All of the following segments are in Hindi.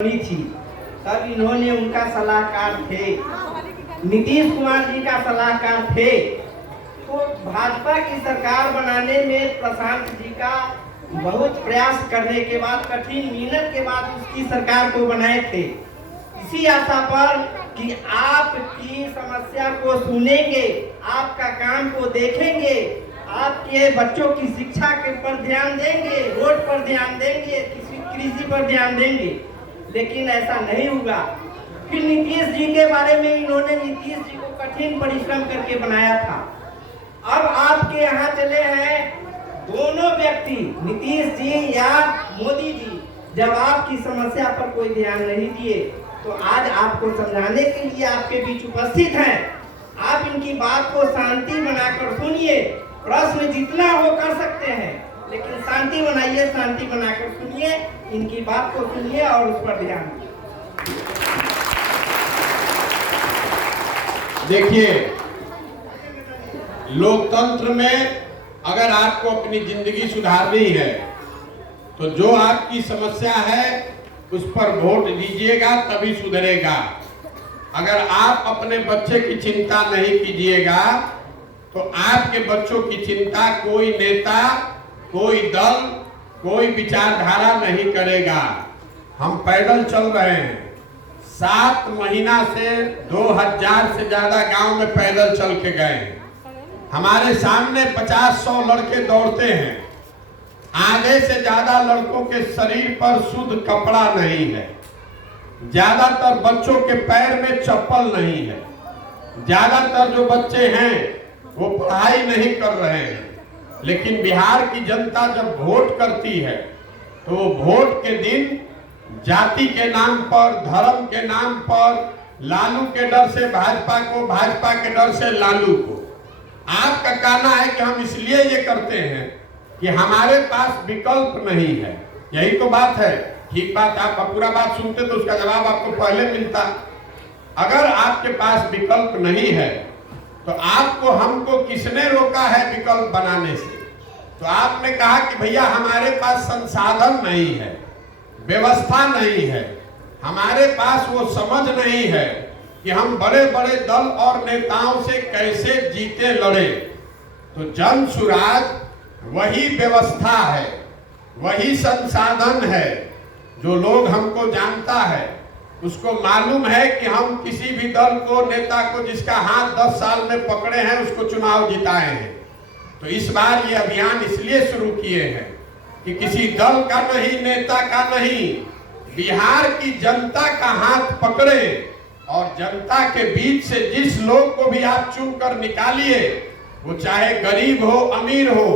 बनी थी तब इन्होंने उनका सलाहकार थे, नीतीश कुमार जी का सलाहकार थे। तो भाजपा की सरकार बनाने में प्रशांत जी का बहुत प्रयास करने के बाद, कठिन मेहनत के बाद उसकी सरकार को बनाए थे, इसी आशा पर कि आपकी समस्या को सुनेंगे, आपका काम को देखेंगे, आपके बच्चों की शिक्षा के पर ध्यान देंगे, रोड पर ध्यान देंगे, कृषि पर ध्यान देंगे। लेकिन ऐसा नहीं हुआ। फिर नीतीश जी के बारे में इन्होंने नीतीश जी को कठिन परिश्रम करके बनाया था। अब आपके यहाँ चले हैं दोनों व्यक्ति, नीतीश जी या मोदी जी, जब आपकी समस्या पर कोई ध्यान नहीं दिए तो आज आपको समझाने के लिए आपके बीच उपस्थित हैं। आप इनकी बात को शांति बनाकर सुनिए, प्रश्न जितना हो कर सकते हैं, लेकिन शांति बनाइए, शांति बनाकर सुनिए, इनकी बात को सुनिए और उस पर ध्यान देखिए। लोकतंत्र में अगर आपको अपनी जिंदगी सुधारनी है तो जो आपकी समस्या है उस पर वोट दीजिएगा, तभी सुधरेगा। अगर आप अपने बच्चे की चिंता नहीं कीजिएगा तो आपके बच्चों की चिंता कोई नेता, कोई दल, कोई विचारधारा नहीं करेगा। हम पैदल चल रहे हैं, 7 महीना से 2000 से ज्यादा गांव में पैदल चल के गए। हमारे सामने 50-100 लड़के दौड़ते हैं। आधे से ज्यादा लड़कों के शरीर पर शुद्ध कपड़ा नहीं है, ज्यादातर बच्चों के पैर में चप्पल नहीं है, ज्यादातर जो बच्चे हैं वो पढ़ाई नहीं कर रहे हैं। लेकिन बिहार की जनता जब वोट करती है तो वोट के दिन जाति के नाम पर, धर्म के नाम पर, लालू के डर से भाजपा को, भाजपा के डर से लालू को। आपका कहना है कि हम इसलिए ये करते हैं कि हमारे पास विकल्प नहीं है। यही तो बात है। ठीक बात, आप पूरा बात सुनते तो उसका जवाब आपको पहले मिलता। अगर आपके पास विकल्प नहीं है तो आपको, हमको किसने रोका है विकल्प बनाने से? तो आपने कहा कि भैया हमारे पास संसाधन नहीं है, व्यवस्था नहीं है, हमारे पास वो समझ नहीं है कि हम बड़े बड़े दल और नेताओं से कैसे जीते लड़े। तो जन सुराज वही व्यवस्था है, वही संसाधन है। जो लोग हमको जानता है उसको मालूम है कि हम किसी भी दल को, नेता को जिसका हाथ 10 साल में पकड़े हैं उसको चुनाव जिताए हैं। तो इस बार ये अभियान इसलिए शुरू किए हैं कि किसी दल का नहीं, नेता का नहीं, बिहार की जनता का हाथ पकड़े और जनता के बीच से जिस लोग को भी आप चुनकर निकालिए, वो चाहे गरीब हो, अमीर हो,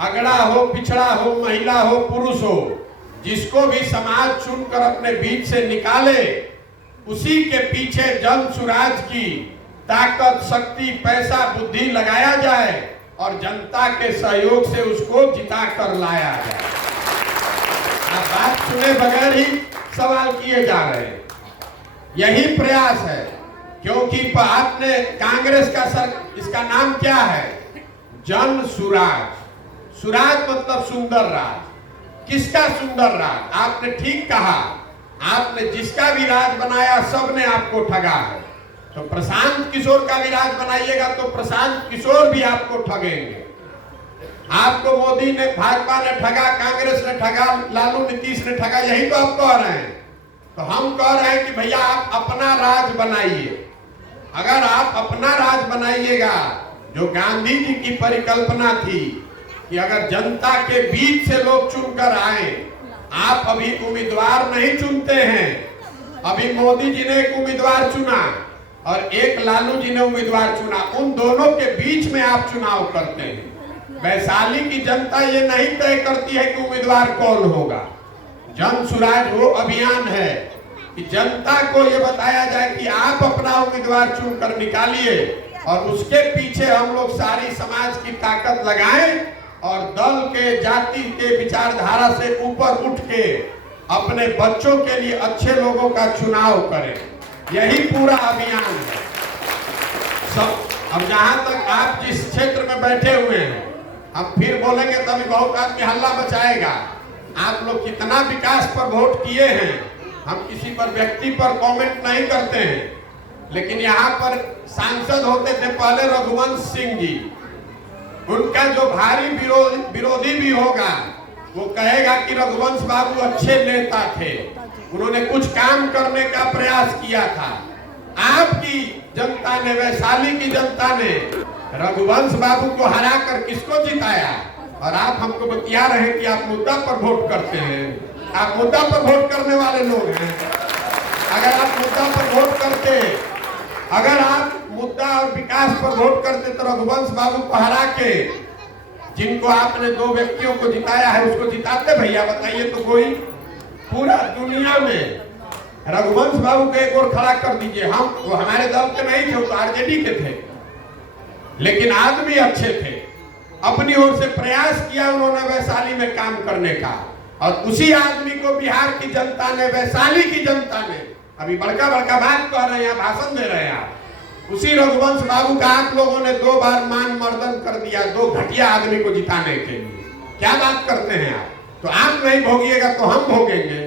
अगड़ा हो, पिछड़ा हो, महिला हो, पुरुष हो, जिसको भी समाज चुनकर अपने बीच से निकाले, उसी के पीछे जन सुराज की ताकत, शक्ति, पैसा, बुद्धि लगाया जाए और जनता के सहयोग से उसको जिता कर लाया जाए। आप बात सुने बगैर ही सवाल किए जा रहे हैं। यही प्रयास है, क्योंकि आपने कांग्रेस का इसका नाम क्या है? जन सुराज। सुराज मतलब सुंदर राज। किसका सुंदर राज? आपने ठीक कहा, आपने जिसका भी राज बनाया सबने आपको ठगा है। तो प्रशांत किशोर का भी राज बनाइएगा तो प्रशांत किशोर भी आपको ठगेंगे। आपको मोदी ने, भाजपा ने ठगा, कांग्रेस ने ठगा, लालू नीतीश ने ठगा, यही तो आप कह रहे हैं। तो हम कह रहे हैं कि भैया आप अपना राज बनाइए। अगर आप अपना राज बनाइएगा, जो गांधी जी की परिकल्पना थी कि अगर जनता के बीच से लोग चुनकर आए, आप अभी उम्मीदवार नहीं चुनते हैं। अभी मोदी जी ने एक उम्मीदवार चुना और एक लालू जी ने उम्मीदवार चुना, उन दोनों के बीच में आप चुनाव करते हैं। वैशाली की जनता ये नहीं तय करती है कि उम्मीदवार कौन होगा। जन सुराज वो अभियान है कि जनता को ये बताया जाए कि आप अपना उम्मीदवार चुनकर निकालिए और उसके पीछे हम लोग सारी समाज की ताकत लगाएं और दल के, जाति के विचारधारा से ऊपर उठ के अपने बच्चों के लिए अच्छे लोगों का चुनाव करें। यही पूरा अभियान है। अब जहां तक आप जिस क्षेत्र में बैठे हुए हैं, हम फिर बोलेंगे तभी बहुत आदमी हल्ला मचाएगा। आप लोग कितना विकास पर वोट किए हैं, हम किसी पर व्यक्ति पर कमेंट नहीं करते हैं, लेकिन यहाँ पर सांसद होते थे पहले रघुवंश सिंह जी। उनका जो भारी विरोधी भी होगा वो कहेगा कि रघुवंश बाबू अच्छे नेता थे, उन्होंने कुछ काम करने का प्रयास किया था। आपकी जनता ने, वैशाली की जनता ने रघुवंश बाबू को हराकर किसको जिताया? और आप हमको बतिया रहे हैं कि आप मुद्दा पर वोट करते हैं। आप मुद्दा पर वोट करने वाले लोग हैं। अगर आप मुद्दा पर वोट करते, अगर आप मुद्दा और विकास पर वोट करते तो रघुवंश बाबू को हरा के जिनको आपने 2 व्यक्तियों को जिताया है उसको जिताते भैया? बताइए तो कोई। पूरा दुनिया में रघुवंश बाबू को एक और खड़ा कर दीजिए। हम वो हमारे दल के नहीं थे, वो तो आरजेडी के थे, लेकिन आदमी अच्छे थे। अपनी ओर से प्रयास किया उन्होंने वैशाली में काम करने का, और उसी आदमी को बिहार की जनता ने, वैशाली की जनता ने, अभी बड़का बड़का बात कह रहे हैं, भाषण दे रहे हैं आप, उसी रघुवंश बाबू का आप लोगों ने 2 बार मान मर्दन कर दिया 2 घटिया आदमी को जिताने के लिए। क्या बात करते हैं आप? तो आप नहीं भोगिएगा तो हम भोगेंगे।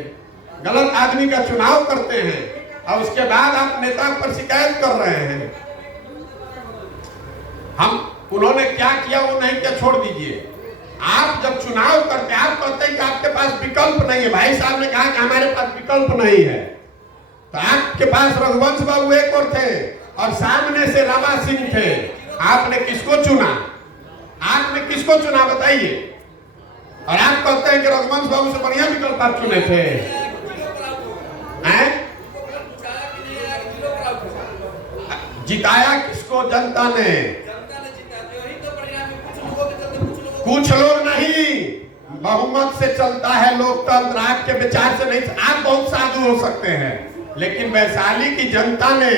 गलत आदमी का चुनाव करते हैं और उसके बाद आप नेता पर शिकायत कर रहे हैं। हम उन्होंने क्या किया वो नहीं किया छोड़ दीजिए। आप जब चुनाव करते हैं आप कहते हैं कि आपके पास विकल्प नहीं है। भाई साहब ने कहा कि हमारे पास विकल्प नहीं है, तो आपके पास रघुवंश बाबू एक और थे और सामने से रमा सिंह थे। आपने किसको चुना? आपने किसको चुना बताइए? और आप कहते हैं कि रघुवंश बाबू से बढ़िया विकल्प आप चुने थे। जिताया किसको? जनता ने। कुछ लोग नहीं, बहुमत से चलता है लोकतंत्र। आपके विचार से नहीं। आप बहुत साधु हो सकते हैं, लेकिन वैशाली की जनता ने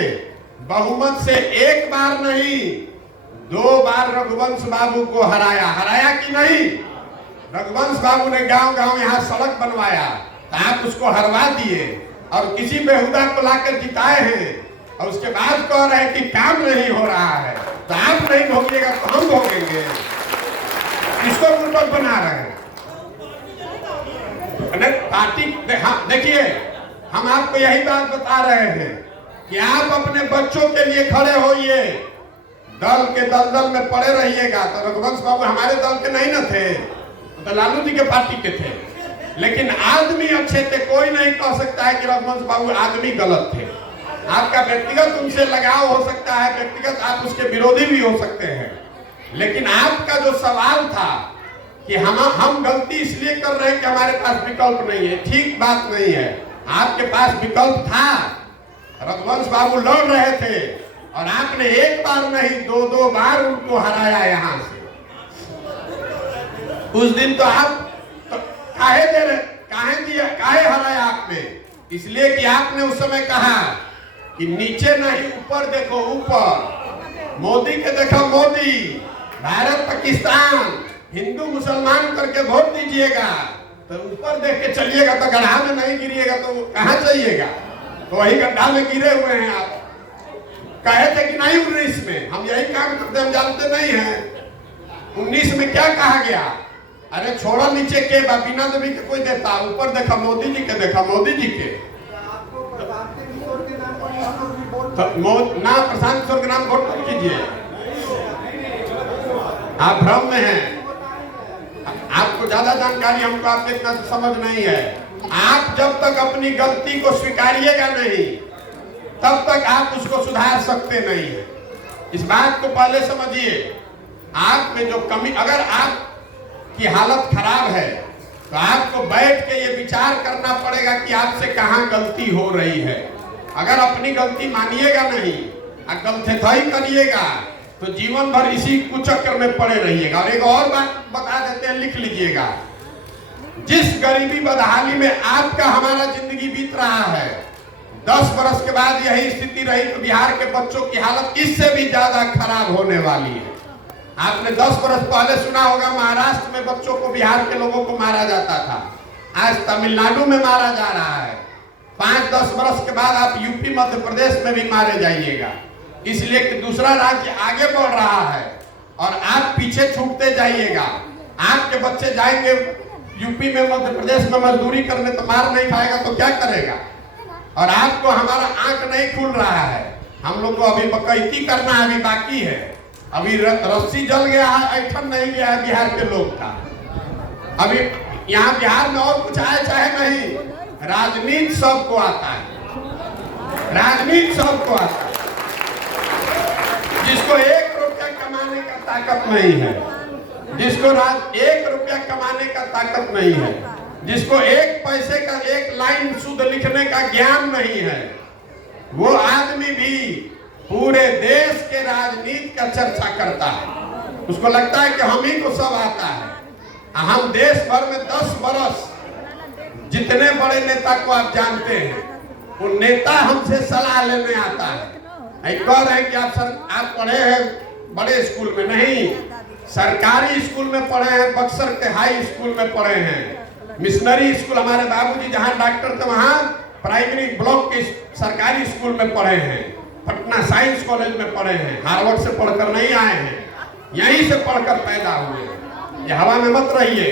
बहुमत से 1 बार नहीं 2 बार रघुवंश बाबू को हराया। हराया कि नहीं? रघुवंश बाबू ने गांव-गांव यहाँ सड़क बनवाया, तो आप उसको हरवा दिए और किसी बेहुदा को लाकर जिताए हैं, और उसके बाद कह रहे हैं कि काम नहीं हो रहा है। तो आप नहीं भोगिएगा तो हम भोगेंगे। किसको बुर्बक बना रहे हैं? पार्टी देखिए, हम आपको यही बात बता रहे हैं कि आप अपने बच्चों के लिए खड़े होइए। दल के दलदल में पड़े रहिएगा। तो रघुवंश बाबू हमारे दल के नहीं न थे, तो लालू जी के पार्टी के थे, लेकिन आदमी अच्छे थे। कोई नहीं कह सकता है कि रघुवंश बाबू आदमी गलत थे। आपका व्यक्तिगत उनसे लगाव हो सकता है, व्यक्तिगत आप उसके विरोधी भी हो सकते हैं, लेकिन आपका जो सवाल था कि हम गलती इसलिए कर रहे हैं कि हमारे पास विकल्प नहीं है, ठीक बात नहीं है। आपके पास विकल्प था। रघुवंश बाबू लड़ रहे थे और आपने 1 बार नहीं 2 बार उनको हराया यहाँ से। उस दिन तो आप काहे हराया आपने? इसलिए कि आपने उस समय कहा कि नीचे नहीं ऊपर देखो, ऊपर। मोदी के देखो मोदी, भारत पाकिस्तान, हिंदू मुसलमान करके वोट दीजिएगा, तो ऊपर देख के चलिएगा तो गड्ढा में नहीं गिरिएगा तो कहाँ जाइएगा? तो वही गड्ढा में गिरे हुए हैं आप। कहे थे कि नहीं 19 में हम यही काम करते, हम जानते नहीं हैं 19 में क्या कहा गया? अरे छोड़ा नीचे के बिना देवी के कोई देता, ऊपर देखा मोदी जी के, देखा मोदी जी के। ना प्रशांत किशोर के नाम वोट मत कीजिए, आप भ्रम में हैं। आपको ज्यादा जानकारी हमको आपके इतना समझ नहीं है। आप जब तक अपनी गलती को स्वीकारिएगा नहीं तब तक आप उसको सुधार सकते नहीं है। इस बात को पहले समझिए। आप में जो कमी, अगर आपकी हालत खराब है तो आपको बैठ के ये विचार करना पड़ेगा कि आपसे कहाँ गलती हो रही है। अगर अपनी गलती मानिएगा नहीं और गलती करिएगा तो जीवन भर इसी कुचक्र में पड़े रहिएगा। और एक और बात बता देते हैं, लिख लीजिएगा। जिस गरीबी बदहाली में आपका हमारा जिंदगी बीत रहा है, 10 बरस के बाद यही स्थिति रही तो बिहार के बच्चों की हालत इससे भी ज्यादा खराब होने वाली है। आपने 10 बरस पहले सुना होगा महाराष्ट्र में बच्चों को, बिहार के लोगों को मारा जाता था। आज तमिलनाडु में मारा जा रहा है। 5-10 बरस के बाद आप यूपी मध्य प्रदेश में भी मारे जाइएगा, इसलिए कि दूसरा राज्य आगे बढ़ रहा है और आप पीछे छूटते जाइएगा। आपके बच्चे जाएंगे यूपी में, मध्य प्रदेश में मजदूरी करने, तो मार नहीं खाएगा तो क्या करेगा? और आपको हमारा आंख नहीं खुल रहा है। हम लोग को अभी बकैती करना अभी बाकी है। अभी रस्सी जल गया है, ऐठन नहीं गया है बिहार के लोग का। अभी यहाँ बिहार में और कुछ आए चाहे नहीं, राजनीति सबको आता है, राजनीति सबको आता है। जिसको 1 रुपया कमाने का ताकत नहीं है, जिसको 1 रुपया कमाने का ताकत नहीं है, जिसको 1 पैसे का 1 लाइन शुद्ध लिखने का ज्ञान नहीं है, वो आदमी भी पूरे देश के राजनीति का चर्चा करता है। उसको लगता है कि हम ही को सब आता है। हम देश भर में 10 बरस जितने बड़े नेता को आप जानते हैं, वो नेता हमसे सलाह लेने आता है। कह रहे हैं कि आप पढ़े हैं बड़े स्कूल में, नहीं, सरकारी स्कूल में पढ़े हैं, बक्सर के हाई स्कूल में पढ़े हैं, मिशनरी स्कूल हमारे बाबूजी जहां डॉक्टर थे वहां प्राइमरी ब्लॉक के सरकारी स्कूल में पढ़े हैं, पटना साइंस कॉलेज में पढ़े हैं, हार्वर्ड से पढ़कर नहीं आए हैं, यहीं से पढ़कर पैदा हुए। ये हवा में मत रहिए।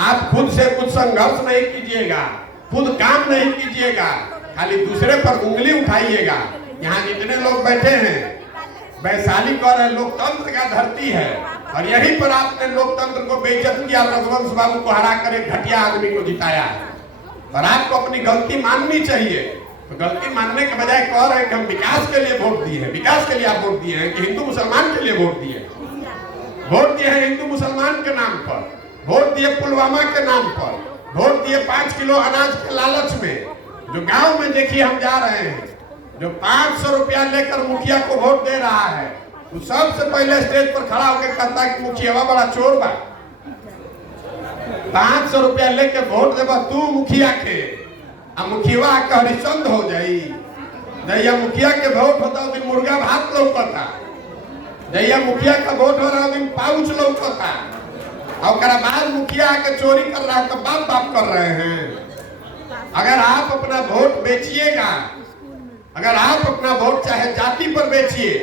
आप खुद से कुछ संघर्ष नहीं कीजिएगा, खुद काम नहीं कीजिएगा, खाली दूसरे पर उंगली उठाइएगा। यहाँ जितने लोग बैठे हैं, वैशाली कह रहे लोकतंत्र का धरती है, और यहीं पर आपने लोकतंत्र को बेइज्जत किया, रघुवंश बाबू को हरा कर एक घटिया आदमी को जिताया है। और आपको अपनी गलती माननी चाहिए। तो गलती मानने के बजाय कह रहे हैं कि हम विकास के लिए वोट दिए हैं। विकास के लिए आप वोट दिए हैं कि हिंदू मुसलमान के लिए वोट दिए हैं? वोट दिए हैं हिंदू मुसलमान के नाम पर, वोट दिए पुलवामा के नाम पर, वोट दिए 5 किलो अनाज के लालच में। जो गांव में देखिए हम जा रहे हैं, जो 500 रुपया लेकर मुखिया को वोट दे रहा है, वो सबसे पहले स्टेज पर खड़ा होकर कहता है कि मुखिया बड़ा चोर बा। 500 रुपया लेके वोट देबा तू मुखिया के, आ मुखिया के हरिचंद हो जाई। जैया मुखिया के वोट होता दिन मुर्गा भात लौकता, जैया मुखिया का वोट हो रहा दिन पाउच लौकता, और बाद मुखिया आके चोरी कर रहा है तो बाप बाप कर रहे हैं। अगर आप अपना वोट बेचिएगा, अगर आप अपना वोट चाहे जाति पर बेचिए,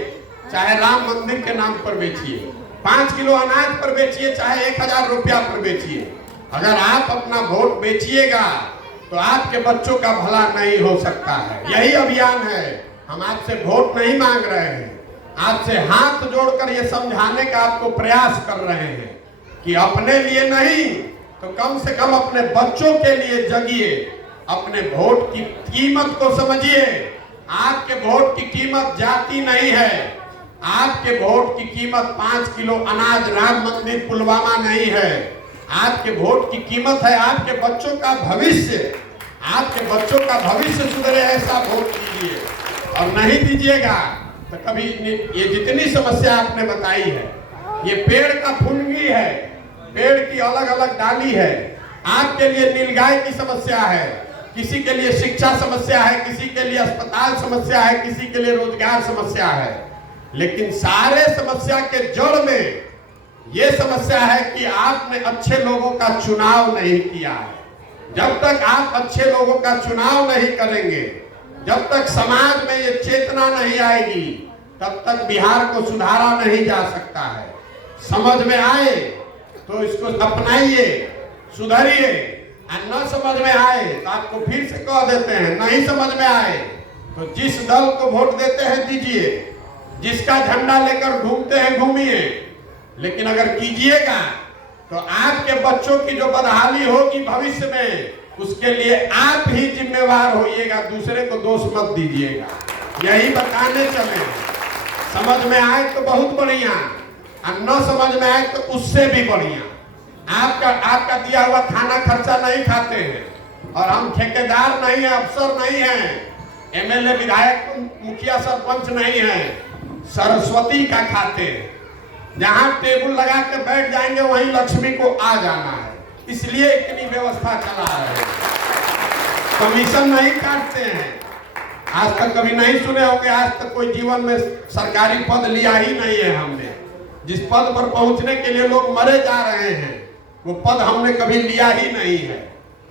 चाहे राम मंदिर के नाम पर बेचिए, 5 किलो अनाज पर बेचिए, चाहे 1000 रुपया पर बेचिए, अगर आप अपना वोट बेचिएगा तो आपके बच्चों का भला नहीं हो सकता है। यही अभियान है। हम आपसे वोट नहीं मांग रहे हैं, आपसे हाथ जोड़कर ये समझाने का आपको प्रयास कर रहे हैं कि अपने लिए नहीं तो कम से कम अपने बच्चों के लिए जगिए, अपने वोट की कीमत को समझिए। आपके वोट की कीमत जाति नहीं है, आपके वोट की कीमत 5 किलो अनाज राम मंदिर पुलवामा नहीं है। आपके वोट की कीमत है आपके बच्चों का भविष्य। आपके बच्चों का भविष्य सुधरे ऐसा वोट दीजिए, और नहीं दीजिएगा तो कभी ये जितनी समस्या आपने बताई है, ये पेड़ का फुनगी है, पेड़ की अलग अलग डाली है। आपके लिए नीलगाय की समस्या है, किसी के लिए शिक्षा समस्या है, किसी के लिए अस्पताल समस्या है, किसी के लिए रोजगार समस्या है। लेकिन सारे समस्या के जड़ में ये समस्या है कि आपने अच्छे लोगों का चुनाव नहीं किया है। जब तक आप अच्छे लोगों का चुनाव नहीं करेंगे, जब तक समाज में ये चेतना नहीं आएगी, तब तक बिहार को सुधारा नहीं जा सकता है। समझ में आए तो इसको अपनाइए, सुधरिए, और न समझ में आए तो आपको फिर से कह देते हैं, नहीं समझ में आए तो जिस दल को वोट देते हैं दीजिए, जिसका झंडा लेकर घूमते हैं घूमिए, लेकिन अगर कीजिएगा तो आपके बच्चों की जो बदहाली होगी भविष्य में, उसके लिए आप ही जिम्मेवार होइएगा, दूसरे को दोष मत दीजिएगा। यही बताने चले। समझ में आए तो बहुत बढ़िया, और न समझ में आए तो उससे भी बढ़िया। आपका दिया हुआ खाना खर्चा नहीं खाते हैं, और हम ठेकेदार नहीं है, अफसर नहीं है, एमएलए विधायक मुखिया सरपंच नहीं है, सरस्वती का खाते हैं। जहां टेबल लगा के बैठ जाएंगे वहीं लक्ष्मी को आ जाना है, इसलिए इतनी व्यवस्था चला रहे हैं। कमीशन नहीं काटते हैं। आज तक कभी नहीं सुने होंगे, आज तक कोई जीवन में सरकारी पद लिया ही नहीं है हमने। जिस पद पर पहुंचने के लिए लोग मरे जा रहे हैं, वो पद हमने कभी लिया ही नहीं है,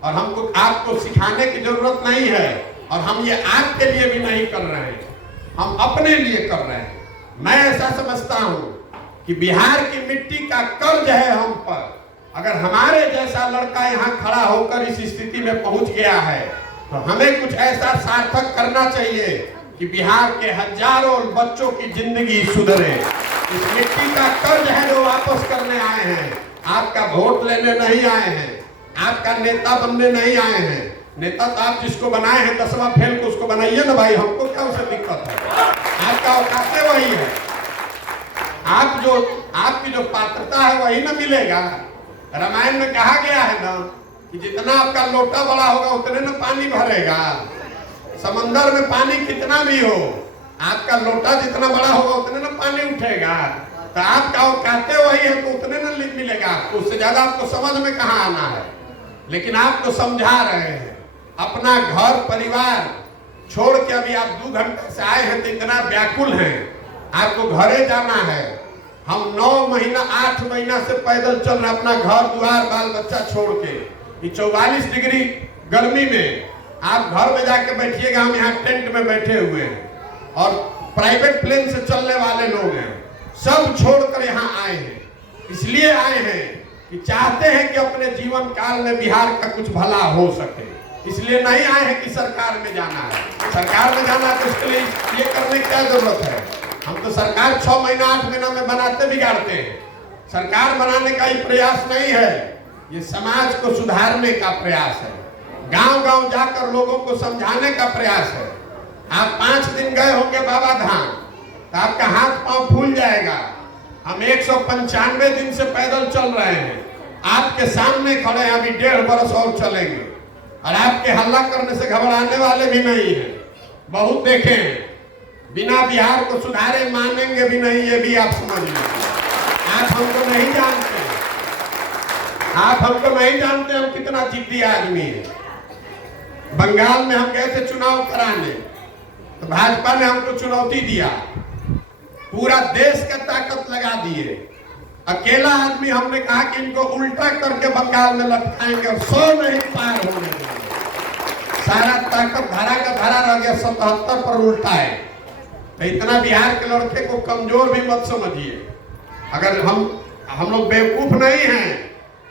और हमको आपको सिखाने की जरूरत नहीं है, और हम ये आपके लिए भी नहीं कर रहे हैं, हम अपने लिए कर रहे हैं। मैं ऐसा समझता हूं कि बिहार की मिट्टी का कर्ज है हम पर। अगर हमारे जैसा लड़का यहाँ खड़ा होकर इस स्थिति में पहुंच गया है, तो हमें कुछ ऐसा सार्थक करना चाहिए कि बिहार के हजारों बच्चों की जिंदगी सुधरे। इस मिट्टी का कर्ज है जो वापस करने आए हैं। आपका वोट लेने नहीं आए हैं, आपका नेता बनने नहीं आए हैं। नेता तो आप जिसको बनाए हैं 10वां फेल को उसको बनाइए ना भाई, हमको क्या उससे दिक्कत है। आपका औकात वही है, आपकी जो पात्रता है वही ना मिलेगा। रामायण में कहा गया है ना कि जितना आपका लोटा बड़ा होगा उतने ना पानी भरेगा। समंदर में पानी कितना भी हो, आपका लोटा जितना बड़ा होगा उतने ना पानी उठेगा। तो आपका औकात वही है तो उतने ना मिलेगा आपको, उससे ज्यादा आपको समझ में कहाँ आना है। लेकिन आप तो समझा रहे हैं, अपना घर परिवार छोड़ के अभी आप 2 घंटे से आए हैं तो इतना व्याकुल हैं, आपको घरे जाना है। हम 9 महीना 8 महीना से पैदल चल रहे, अपना घर द्वार बाल बच्चा छोड़ के। ये 44 डिग्री गर्मी में आप घर में जाके बैठिएगा, हम यहाँ टेंट में बैठे हुए हैं और प्राइवेट प्लेन से चलने वाले लोग हैं, सब छोड़कर यहाँ आए हैं। इसलिए आए हैं कि चाहते हैं कि अपने जीवन काल में बिहार का कुछ भला हो सके। इसलिए नहीं आए हैं कि सरकार में जाना है। सरकार में जाना तो इसके लिए ये करने की क्या जरूरत है। हम तो सरकार 6 महीना 8 महीना में बनाते बिगाड़ते हैं। सरकार बनाने का ही प्रयास नहीं है, ये समाज को सुधारने का प्रयास है, गांव गांव जाकर लोगों को समझाने का प्रयास है। आप 5 दिन गए होंगे बाबा धाम तो आपका हाथ पांव फूल जाएगा। हम 195 दिन से पैदल चल रहे हैं, आपके सामने खड़े हैं, अभी 1.5 बरस और चलेंगे और आपके हल्ला करने से घबराने वाले भी नहीं है। बहुत देखे हैं, बिना बिहार को सुधारे मानेंगे भी नहीं, ये भी आप समझ लीजिए। आप हमको नहीं जानते, आप हमको नहीं जानते हम कितना जिद्दी आदमी है। बंगाल में हम गए थे चुनाव कराने तो भाजपा ने हमको चुनौती दिया, पूरा देश का ताकत लगा दिए। अकेला आदमी हमने कहा कि इनको उल्टा करके बंगाल में लटकाएंगे और 100 नहीं पार होने देंगे। सारा ताकत धारा का धारा रह गया, 77 पर उल्टा है। तो इतना बिहार के लड़के को कमजोर भी मत समझिए। अगर हम लोग बेवकूफ नहीं हैं,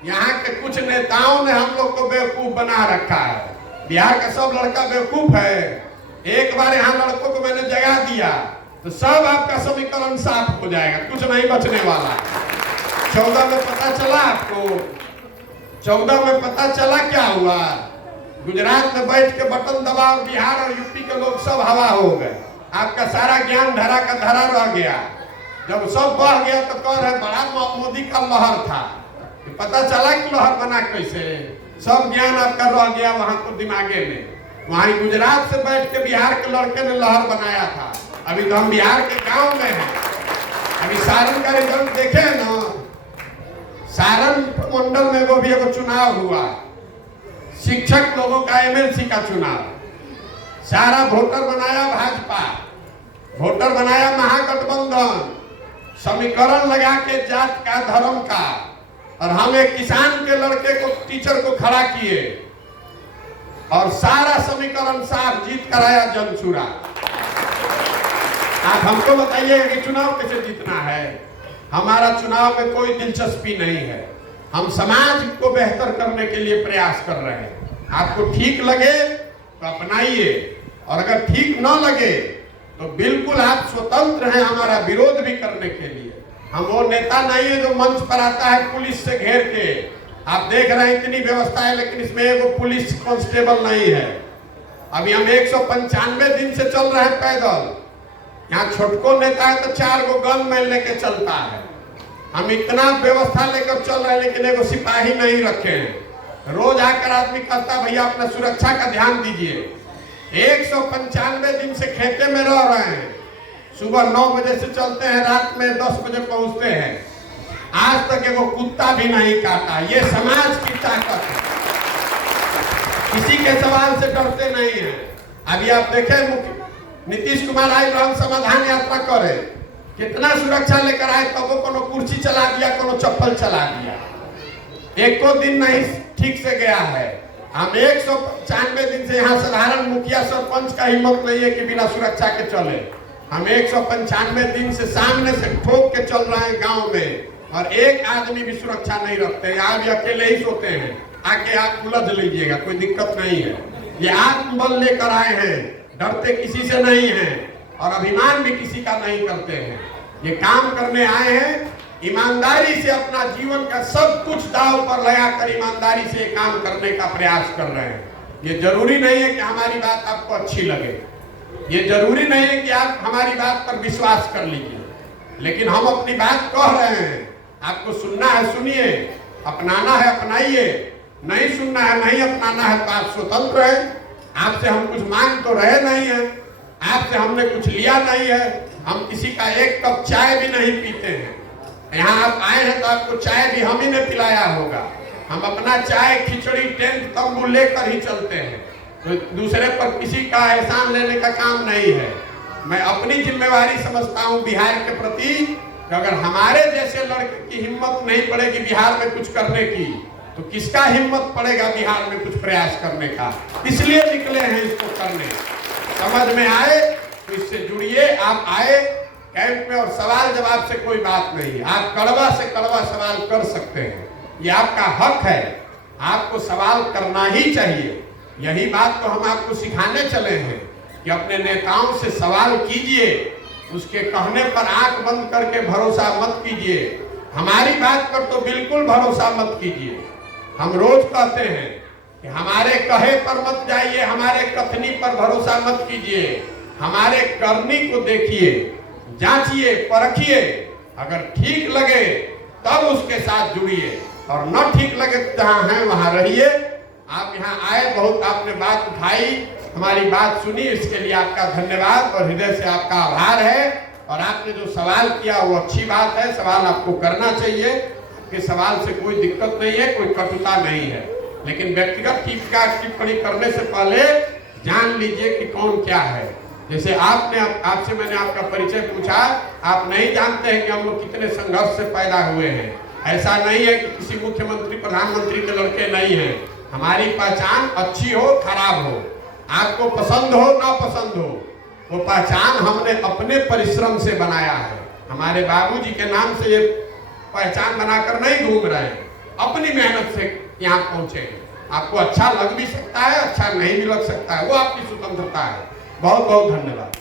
यहाँ के कुछ नेताओं ने हम लोग को बेवकूफ बना रखा है। बिहार का सब लड़का बेवकूफ है। एक बार यहाँ लड़कों को मैंने जगा दिया तो सब आपका समीकरण साफ हो जाएगा, कुछ नहीं बचने वाला। 14 में पता चला आपको, 14 में पता चला क्या हुआ। गुजरात में बैठ के बटन दबा और बिहार और यूपी के लोग सब हवा हो गए। आपका सारा ज्ञान धरा का धरा रह गया। जब सब बह गया तो कह रहे बड़ा मोदी का लहर था। पता चला कि लहर बना कैसे, सब ज्ञान आपका रह गया वहां को दिमागे में। वहीं गुजरात से बैठ के बिहार के लड़के ने लहर बनाया था। अभी तो हम बिहार के गांव में हैं। अभी सारण का रिजल्ट देखे ना, सारण मंडल में वो भी एक चुनाव हुआ, शिक्षक लोगों का एमएलसी का चुनाव। सारा वोटर बनाया भाजपा, वोटर बनाया महागठबंधन, समीकरण लगा के जात का धर्म का। और हम एक किसान के लड़के को टीचर को खड़ा किए और सारा समीकरण साफ जीत कराया जनसुरा। आप हमको बताइए कि चुनाव कैसे जीतना है। हमारा चुनाव में कोई दिलचस्पी नहीं है, हम समाज को बेहतर करने के लिए प्रयास कर रहे हैं। आपको ठीक लगे तो अपनाइए और अगर ठीक न लगे तो बिल्कुल आप स्वतंत्र हैं हमारा विरोध भी करने के लिए। हम वो नेता नहीं है जो मंच पर आता है पुलिस से घेर के। आप देख रहे हैं इतनी व्यवस्था है लेकिन इसमें एगो पुलिस कांस्टेबल नहीं है। अभी हम 195 दिन से चल रहे हैं पैदल। यहाँ छोटको नेता है तो 4 गो गनमैन लेके चलता है। हम इतना व्यवस्था लेकर चल रहे हैं लेकिन एगो सिपाही नहीं रखे हैं। रोज आकर आदमी कहता भैया अपना सुरक्षा का ध्यान दीजिए। 195 दिन से खेते में रह रहे हैं, सुबह 9 बजे से चलते हैं, रात में 10 बजे पहुंचते हैं। आज तक एगो कुत्ता भी नहीं काटा। ये समाज की ताकत है, किसी के सवाल से डरते नहीं है। अभी आप देखें नीतीश कुमार आए हम समाधान यात्रा करे, कितना सुरक्षा लेकर आए, तब वो कोनो कुर्सी चला दिया, कोनो चप्पल चला दिया। एको दिन नहीं ठीक से गया है। हम 195 दिन से यहाँ साधारण मुखिया सरपंच का हिम्मत नहीं है कि बिना सुरक्षा के चले। हम 195 दिन से सामने से ठोक के चल रहे हैं गांव में और एक आदमी भी सुरक्षा नहीं रखते। यहाँ भी अकेले ही सोते हैं, आके आप उलझ लीजिएगा, कोई दिक्कत नहीं है। ये आत्मबल लेकर आए हैं, डरते किसी से नहीं हैं और अभिमान भी किसी का नहीं करते हैं। ये काम करने आए हैं, ईमानदारी से अपना जीवन का सब कुछ दांव पर लगाकर ईमानदारी से काम करने का प्रयास कर रहे हैं। ये जरूरी नहीं है कि हमारी बात आपको अच्छी लगे, ये जरूरी नहीं है कि आप हमारी बात पर विश्वास कर लीजिए, लेकिन हम अपनी बात कह रहे हैं। आपको सुनना है सुनिए, अपनाना है अपनाइए, नहीं सुनना है नहीं अपनाना है तो आप स्वतंत्र हैं। आपसे हम कुछ मांग तो रहे नहीं है, आपसे हमने कुछ लिया नहीं है, हम किसी का एक कप चाय भी नहीं पीते हैं। यहाँ आप आए हैं तो आपको चाय भी हम ही ने पिलाया होगा। हम अपना चाय खिचड़ी टेंट तंबू लेकर ही चलते हैं, तो दूसरे पर किसी का एहसान लेने का काम नहीं है। मैं अपनी जिम्मेवारी समझता हूँ बिहार के प्रति कि अगर हमारे जैसे लड़के की हिम्मत नहीं पड़ेगी बिहार में कुछ करने की, तो किसका हिम्मत पड़ेगा बिहार में कुछ प्रयास करने का। इसलिए निकले हैं इसको करने। समझ में आए तो इससे जुड़िए। आप आए कैंप में और सवाल जवाब से कोई बात नहीं है, आप कड़वा से कड़वा सवाल कर सकते हैं, ये आपका हक है, आपको सवाल करना ही चाहिए। यही बात तो हम आपको सिखाने चले हैं कि अपने नेताओं से सवाल कीजिए, उसके कहने पर आंख बंद करके भरोसा मत कीजिए। हमारी बात पर तो बिल्कुल भरोसा मत कीजिए। हम रोज कहते हैं कि हमारे कहे पर मत जाइए, हमारे कथनी पर भरोसा मत कीजिए, हमारे करनी को देखिए, जांचिए, परखिए, अगर ठीक लगे तब उसके साथ जुड़िए और न ठीक लगे जहां हैं वहां रहिए। आप यहाँ आए, बहुत आपने बात उठाई, हमारी बात सुनी, इसके लिए आपका धन्यवाद और हृदय से आपका आभार है। और आपने जो सवाल किया वो अच्छी बात है, सवाल आपको करना चाहिए, आपके सवाल से कोई दिक्कत नहीं है, कोई कटुता नहीं है, लेकिन व्यक्तिगत टिप्पणी करने से पहले जान लीजिए कि कौन क्या है। जैसे आपसे मैंने आपका परिचय पूछा, आप नहीं जानते हैं कि हम लोग कितने संघर्ष से पैदा हुए हैं। ऐसा नहीं है कि किसी मुख्यमंत्री प्रधानमंत्री के लड़के नहीं हैं। हमारी पहचान अच्छी हो खराब हो, आपको पसंद हो ना पसंद हो, वो पहचान हमने अपने परिश्रम से बनाया है। हमारे बाबूजी के नाम से ये पहचान बनाकर नहीं घूम रहे हैं, अपनी मेहनत से यहाँ पहुंचे। आपको अच्छा लग भी सकता है, अच्छा नहीं भी लग सकता है, वो आपकी स्वतंत्रता है। बहुत बहुत धन्यवाद।